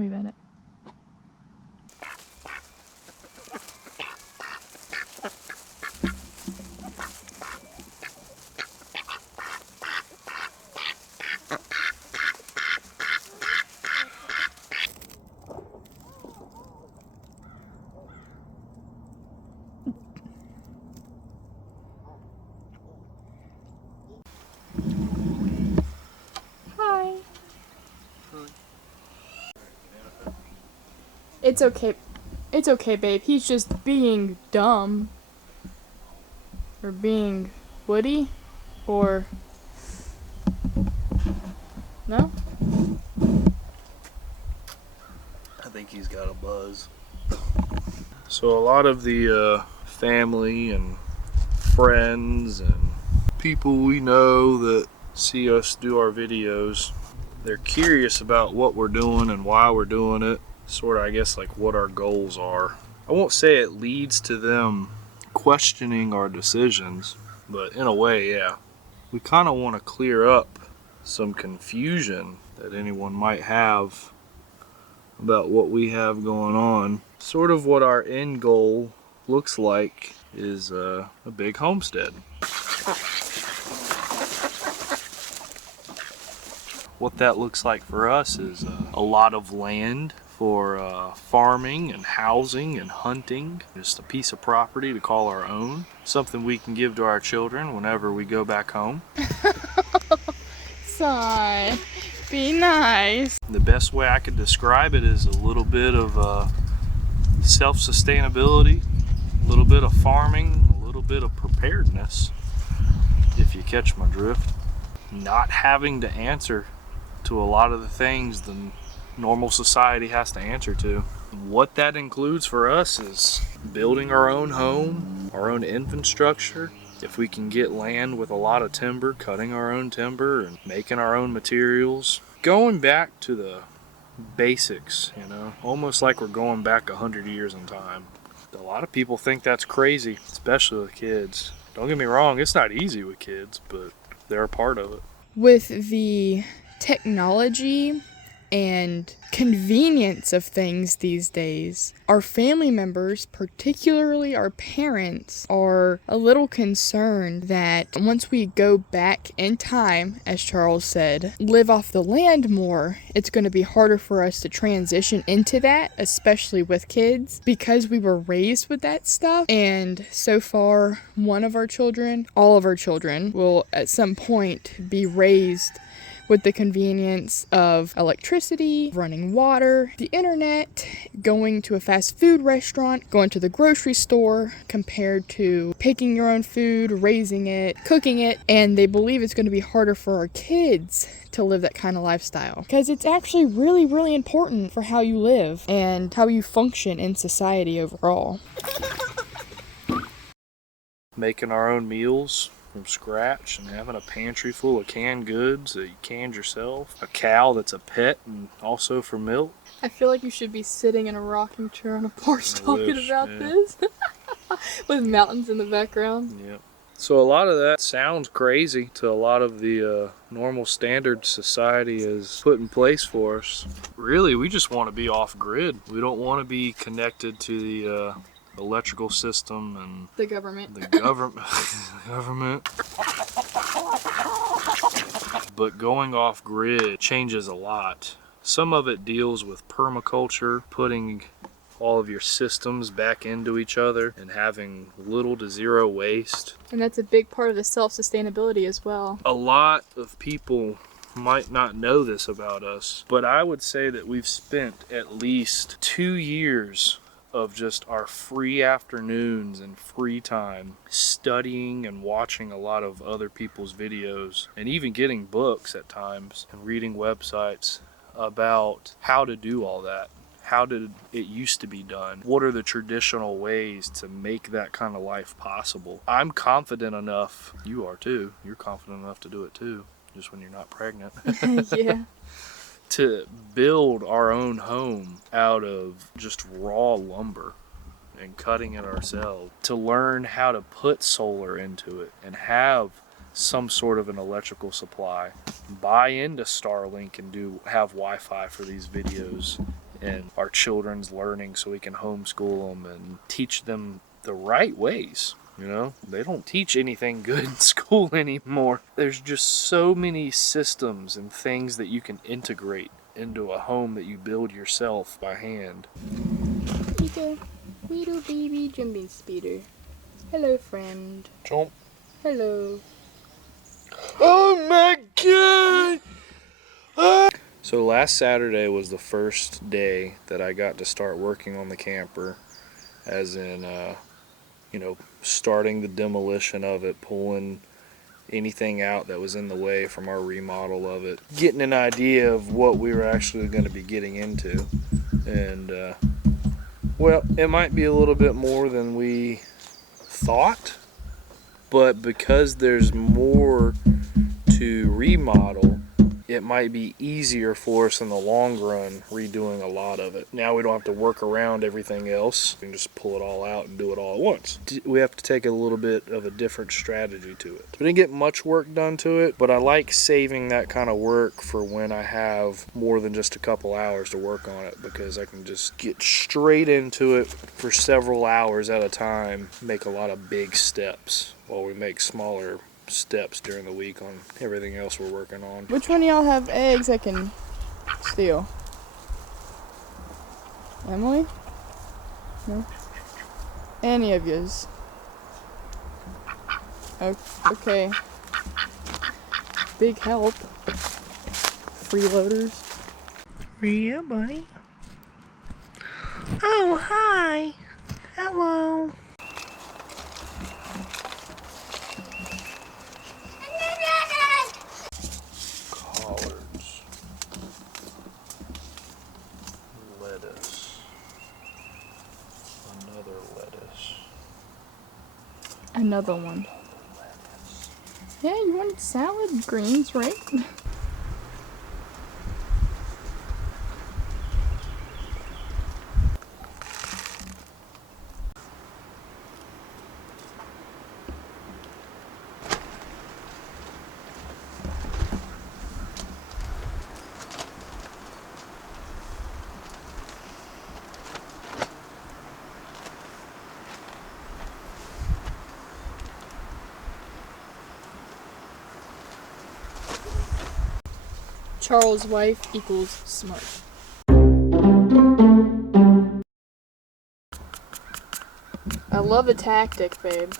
Wave at it. Hi. It's okay. It's okay, babe. He's just being dumb. Or being woody. Or... No? I think he's got a buzz. So a lot of the family and friends and people we know that see us do our videos, they're curious about what we're doing and why we're doing it. Sort of, I guess, like what our goals are. I won't say it leads to them questioning our decisions, but in a way, yeah. We kind of want to clear up some confusion that anyone might have about what we have going on. Sort of what our end goal looks like is a big homestead. What that looks like for us is a lot of land for farming and housing and hunting. Just a piece of property to call our own. Something we can give to our children whenever we go back home. Son, be nice. The best way I could describe it is a little bit of self-sustainability, a little bit of farming, a little bit of preparedness, if you catch my drift. Not having to answer to a lot of the things the normal society has to answer to. What that includes for us is building our own home, our own infrastructure. If we can get land with a lot of timber, cutting our own timber and making our own materials. Going back to the basics, you know, almost like we're going back 100 years in time. A lot of people think that's crazy, especially with kids. Don't get me wrong, it's not easy with kids, but they're a part of it. With the technology and convenience of things these days, our family members, particularly our parents, are a little concerned that once we go back in time, as Charles said, live off the land more, it's going to be harder for us to transition into that, especially with kids, because we were raised with that stuff. And so far, one of our children, all of our children, will at some point be raised with the convenience of electricity, running water, the internet, going to a fast food restaurant, going to the grocery store, compared to picking your own food, raising it, cooking it, and they believe it's going to be harder for our kids to live that kind of lifestyle. Because it's actually really, really important for how you live and how you function in society overall. Making our own meals from scratch and having a pantry full of canned goods that you canned yourself. A cow that's a pet and also for milk. I feel like you should be sitting in a rocking chair on a porch talking about this. With mountains in the background. Yep. So a lot of that sounds crazy to a lot of the normal standards society has put in place for us. Really, we just want to be off grid. We don't want to be connected to the electrical system and the government. Government. But going off grid changes a lot. Some of it deals with permaculture, putting all of your systems back into each other and having little to zero waste. And that's a big part of the self-sustainability as well. A lot of people might not know this about us, but I would say that we've spent at least 2 years of just our free afternoons and free time studying and watching a lot of other people's videos and even getting books at times and reading websites about how to do all that. How did it used to be done? What are the traditional ways to make that kind of life possible? I'm confident enough, you are too, you're confident enough to do it too, just when you're not pregnant. Yeah. To build our own home out of just raw lumber and cutting it ourselves, to learn how to put solar into it and have some sort of an electrical supply, buy into Starlink and have Wi-Fi for these videos, and our children's learning so we can homeschool them and teach them the right ways. You know, they don't teach anything good in school anymore. There's just so many systems and things that you can integrate into a home that you build yourself by hand. It's a little baby jumping speeder. Hello, friend. Jump. Hello. Oh my god! Ah! So last Saturday was the first day that I got to start working on the camper, as in, starting the demolition of it, pulling anything out that was in the way from our remodel of it, getting an idea of what we were actually going to be getting into. And, well, it might be a little bit more than we thought, but because there's more to remodel, it might be easier for us in the long run redoing a lot of it. Now we don't have to work around everything else. We can just pull it all out and do it all at once. We have to take a little bit of a different strategy to it. We didn't get much work done to it, but I like saving that kind of work for when I have more than just a couple hours to work on it, because I can just get straight into it for several hours at a time, make a lot of big steps while we make smaller steps during the week on everything else we're working on. Which one of y'all have eggs I can steal? Emily? No? Any of yous? Okay. Big help. Freeloaders. Yeah, buddy. Oh, hi. Hello. Collards. Lettuce. Another lettuce. Another one. Yeah, you wanted salad greens, right? Charles' wife equals smart. I love the tactic, babe.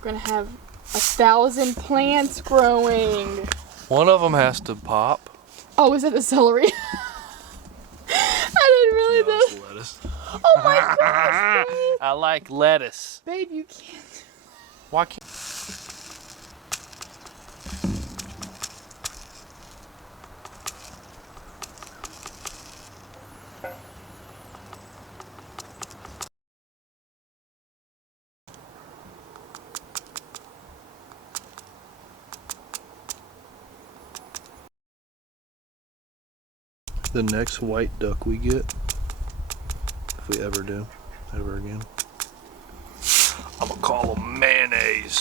We're gonna have 1,000 plants growing. One of them has to pop. Oh, is it the celery? I didn't realize that. It's lettuce. Oh my gosh, babe. I like lettuce. Babe, you can't. Why can't? The next white duck we get, if we ever do, ever again, I'm gonna call them mayonnaise.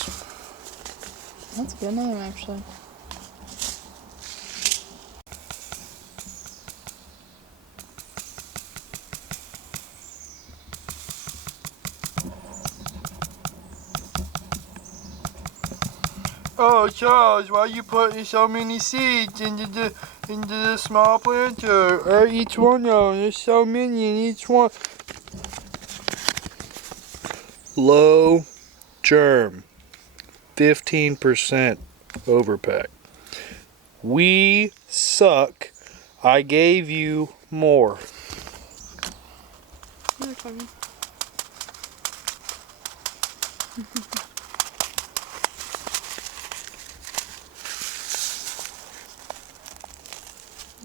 That's a good name, actually. Oh, Charles, why are you putting so many seeds into the small planter? Each one of them, there's so many in each one. Low germ, 15% overpack. We suck. I gave you more. You're funny.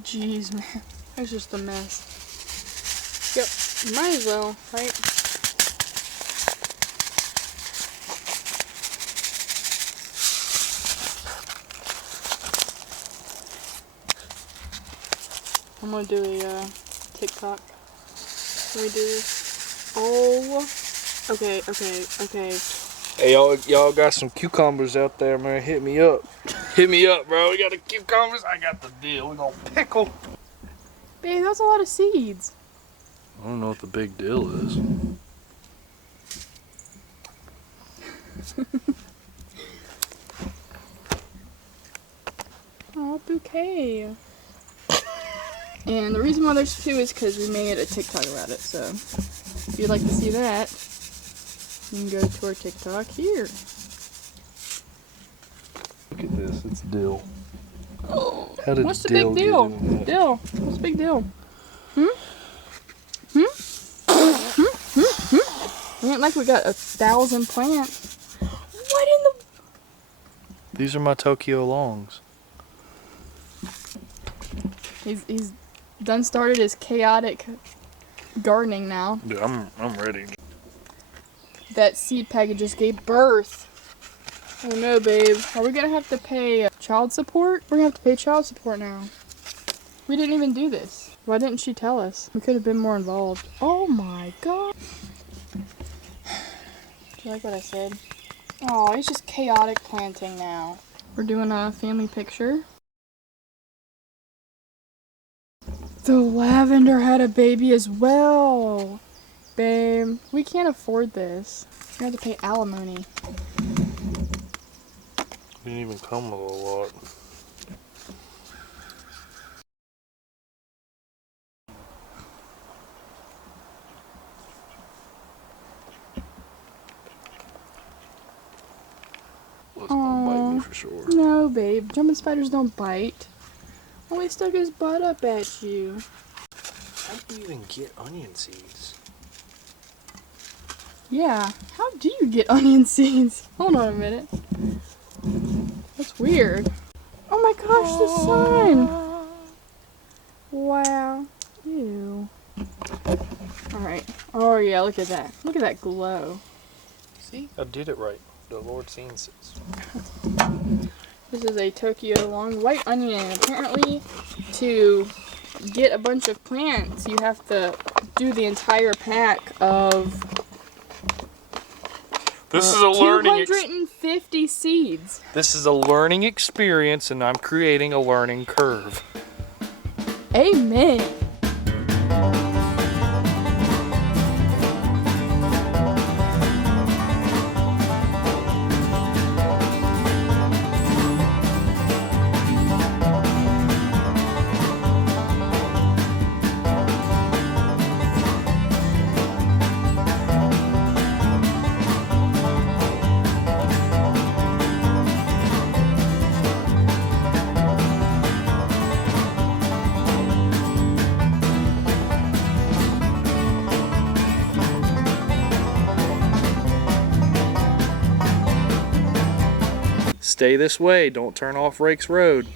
Jeez, man. That's just a mess. Yep, might as well, right? I'm gonna do a TikTok. Can we do this? Oh, okay. Hey, y'all got some cucumbers out there, man. Hit me up. Hit me up, bro. We got the cucumbers. I got the deal. We gonna pickle. Babe, that's a lot of seeds. I don't know what the big deal is. Oh, bouquet. And the reason why there's 2 is because we made a TikTok about it. So if you'd like to see that, you can go to our TikTok here. Look at this, it's dill. Oh, How did what's the dill big deal? get in that? Dill. What's the big deal? It ain't like we got 1,000 plants. What in the... These are my Tokyo longs. He's done started his chaotic gardening now. Dude, I'm ready. That seed packet just gave birth. Oh no, babe. Are we gonna have to pay child support? We're gonna have to pay child support now. We didn't even do this. Why didn't she tell us? We could have been more involved. Oh my god. Do you like what I said? Oh, he's just chaotic planting now. We're doing a family picture. The lavender had a baby as well. Babe, we can't afford this. We have to pay alimony. Didn't even come with a lot. That's gonna bite me for sure. No, babe. Jumping spiders don't bite. Oh, he stuck his butt up at you. How do you even get onion seeds? Yeah. How do you get onion seeds? Hold on a minute. That's weird. Oh my gosh, the sun! Wow. Ew. Alright. Oh yeah, look at that. Look at that glow. See? I did it right. The Lord sees this. This is a Tokyo long white onion. Apparently, to get a bunch of plants, you have to do the entire pack of This is a learning 250 seeds. This is a learning experience, and I'm creating a learning curve. Amen. Stay this way. Don't turn off Rakes Road.